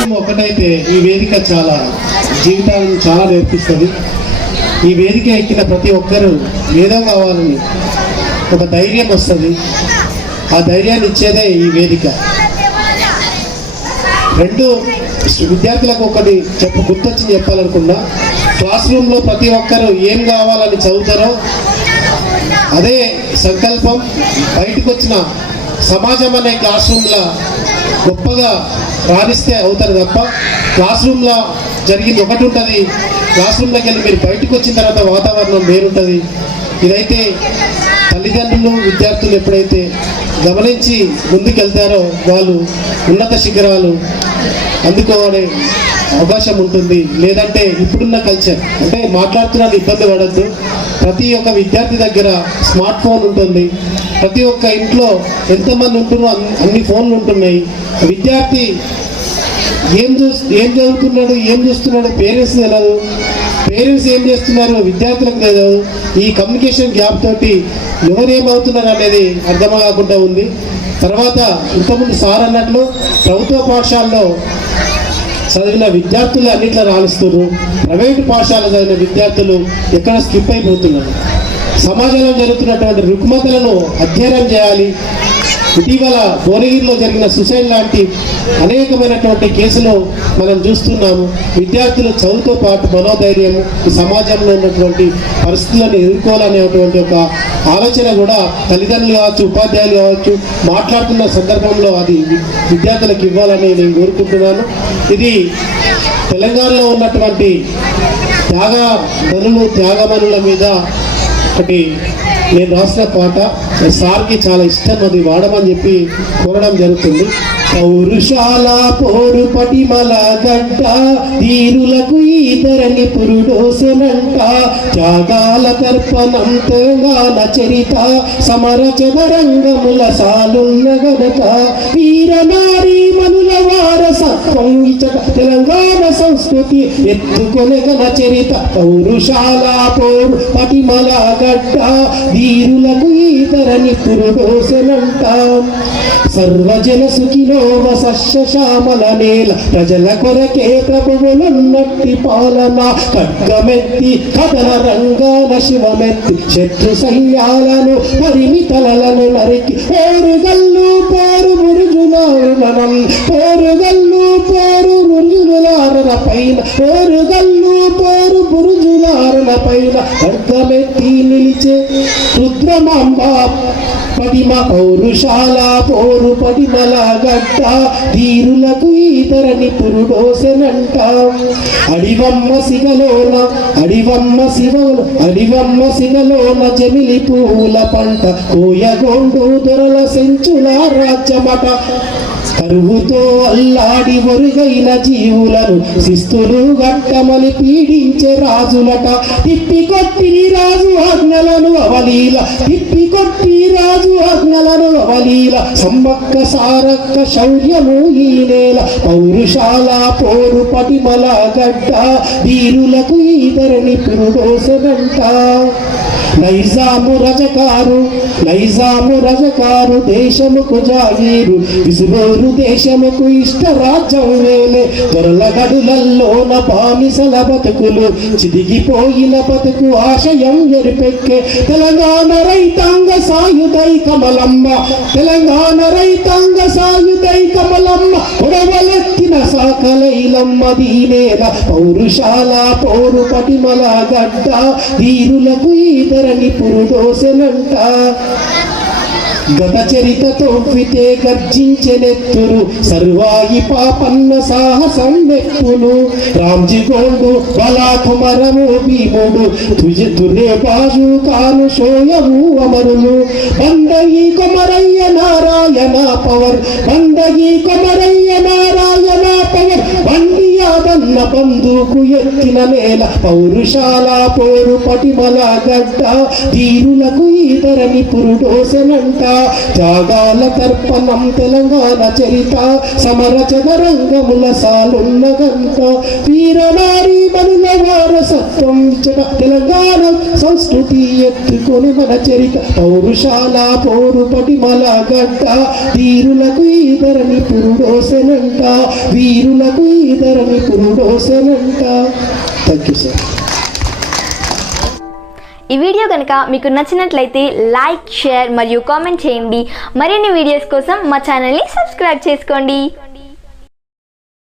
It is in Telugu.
రూమ్ ఒకటైతే ఈ వేదిక చాలా జీవితాలను చాలా నేర్పిస్తుంది. ఈ వేదిక ఎక్కిన ప్రతి ఒక్కరూ ఏదో కావాలని ఒక ధైర్యం వస్తుంది. ఆ ధైర్యాన్ని ఇచ్చేదే ఈ వేదిక. రెండు విద్యార్థులకు ఒకటి చెప్పు గుర్తొచ్చింది చెప్పాలనుకున్నా క్లాస్ రూమ్లో ప్రతి ఒక్కరూ ఏం కావాలని చదువుతారో అదే సంకల్పం. బయటకు వచ్చిన సమాజం అనే క్లాస్ రూమ్లో గొప్పగా రాణిస్తే అవుతారు తప్ప క్లాస్ రూమ్లో జరిగింది ఒకటి ఉంటుంది. క్లాస్ రూమ్లోకి వెళ్ళి మీరు బయటకు వచ్చిన తర్వాత వాతావరణం వేరుంటుంది. ఇదైతే తల్లిదండ్రులు విద్యార్థులు ఎప్పుడైతే గమనించి ముందుకెళ్తారో వాళ్ళు ఉన్నత శిఖరాలు అందుకోవాలి. అవకాశం ఉంటుంది. లేదంటే ఇప్పుడున్న కల్చర్ అంటే మాట్లాడుతున్నది ఇబ్బంది పడద్దు. ప్రతి ఒక్క విద్యార్థి దగ్గర స్మార్ట్ ఫోన్ ఉంటుంది. ప్రతి ఒక్క ఇంట్లో ఎంతమంది ఉంటున్నారో అన్ని- అన్ని ఫోన్లు ఉంటున్నాయి. విద్యార్థి ఏం చూ ఏం చదువుతున్నాడు ఏం చూస్తున్నాడు పేరెంట్స్ తెలియదు పేరెంట్స్ ఏం చేస్తున్నారు విద్యార్థులకు తెలియదు ఈ కమ్యూనికేషన్ గ్యాప్ తోటి ఎవరేమవుతున్నారు అనేది అర్థం కాకుండా ఉంది. తర్వాత ఇంతకుముందు సార్ అన్నట్లు ప్రభుత్వ పాఠశాలలో చదివిన విద్యార్థులు అన్నిట్లో రాణిస్తున్నారు. ప్రైవేటు పాఠశాల చదివిన విద్యార్థులు ఎక్కడ స్కిప్ అయిపోతున్నారు. సమాజంలో జరుగుతున్నటువంటి రుగ్మతలను అధ్యయనం చేయాలి. ఇటీవల భువనగిరిలో జరిగిన సుసైడ్ లాంటి అనేకమైనటువంటి కేసులు మనం చూస్తున్నాము. విద్యార్థులు చదువుతో పాటు మనోధైర్యం సమాజంలో ఉన్నటువంటి పరిస్థితులను ఎదుర్కోవాలనేటువంటి ఒక ఆలోచన కూడా తల్లిదండ్రులు కావచ్చు ఉపాధ్యాయులు కావచ్చు మాట్లాడుతున్న సందర్భంలో అది విద్యార్థులకు ఇవ్వాలని నేను కోరుకుంటున్నాను. ఇది తెలంగాణలో ఉన్నటువంటి త్యాగ ధనులు త్యాగమనుల మీద ఒకటి నేను రాసిన పాట సార్కి చాలా ఇష్టం అది వాడమని చెప్పి కోరడం జరుగుతుంది. పౌరుషాల పోరు పటిమల గడ్డ తీరులకు ఈతరని పురుడోసెనంట. త్యాగాల తర్పణం తెలంగాణ చరిత సమర చదరంగముల సాలున్న గనక వీరనారీ మనుల వారస తెలంగాణ సంస్కృతి ఎత్తుకొనగన చరిత. పౌరుషాల పోరు పటిమల గడ్డ వీరులకు ఈతరని పురుడోసెనంట సర్వజన సుఖిలో సస్య నేల ప్రజల కొరకే ప్రభువులున్నట్టి పాలన. ఖడ్గమెత్తి కథన రంగాన శివమెత్తి శత్రు సైన్యాలను పరిమితలను నరికి. పోరుగల్లు పోరు మురుజులారణం పోరుగల్లు పోరు మురుజులారణ పైన. పోరుగల్లు పోరు బురుజులారణ పైన అర్థమెత్తి నిలిచే రుద్రమాంబ. పడిమ పౌరుషాల పోరు పడిమల గట్ట ధీరులకు ఈతర నిపురుడోసెనంట అడివమ్మ సిగలోన అడివమ్మ శివలు అడివమ్మ సిగలోన జమిలి పూల పంట. కోయగొండు దొరల సెంచుల రాజ్యమట. కరువుతో అల్లాడి ఒరుగైన జీవులను శిస్తులు గట్టమని పీడించే రాజులట. తిప్పి కొట్టి రాజు ఆజ్ఞలను అవలీల. తిప్పి కొట్టి రాజు ఆజ్ఞలను అవలీల. సమ్మక్క సారక్క శౌర్యము ఈ నేల. పౌరుషాల పోరు పటిమల గడ్డ. వీరులకు ఈదరని పురుడోసనంట నైజాము రజకారు నైజాము రజకారు దేశముకు జాగీరు. విసుగోరు దేశముకు ఇష్ట రాజ్యం వేలే. దొరల గడులల్లోన బానిసల బతుకులు. చిదిగిపోయిన బతుకు ఆశయం ఎరిపెక్కే. తెలంగాణ రైతాంగ సాయుధై కమలమ్మ. తెలంగాణ రైతాంగ సాయుధై కమలమ్మ. ఉడవలెత్తిన సాకలైలమ్మ దీనేల పౌరుషాల పోరు పటిమల గడ్డ ధీరులకు ఈతరని పురుదోసెనంట గత చరిత తొవ్వితే గర్జించెనెత్తురు సర్వాయి పాపన్న సాహసం నెప్పులు. రామ్జీ గోండు బలా కుమరము భీముడు తుజ తురే బాజు కాను షోయము అమరులు. వందయి కొమరయ్య నారాయణ పవర్ వందయి కొమరయ్య నారాయణ బంధుకు ఎత్తిన నేల పౌరుషాల పోరు పటిమల గడ్డ తీరులకు ఈతరని పురుడోసనంట. త్యాగాల తర్పణం తెలంగాణ చరిత సమర చదరంగముల సాలున్న గంట వీరనా వారసత్వం తెలంగాణ సంస్కృతి ఎత్తుకొని మన చరిత పౌరుషాల పోరు పటిమల గడ్డ. ధీరులకు ఈతరని పురుడోసెనంట వీరులకు ఈతరని పురుడోసెనంట. థ్యాంక్ యూ సార్ ఈ వీడియో కనుక మీకు నచ్చినట్లయితే లైక్ షేర్ మరియు కామెంట్ చేయండి. మరిన్ని వీడియోస్ కోసం మా ఛానల్ని సబ్స్క్రైబ్ చేసుకోండి.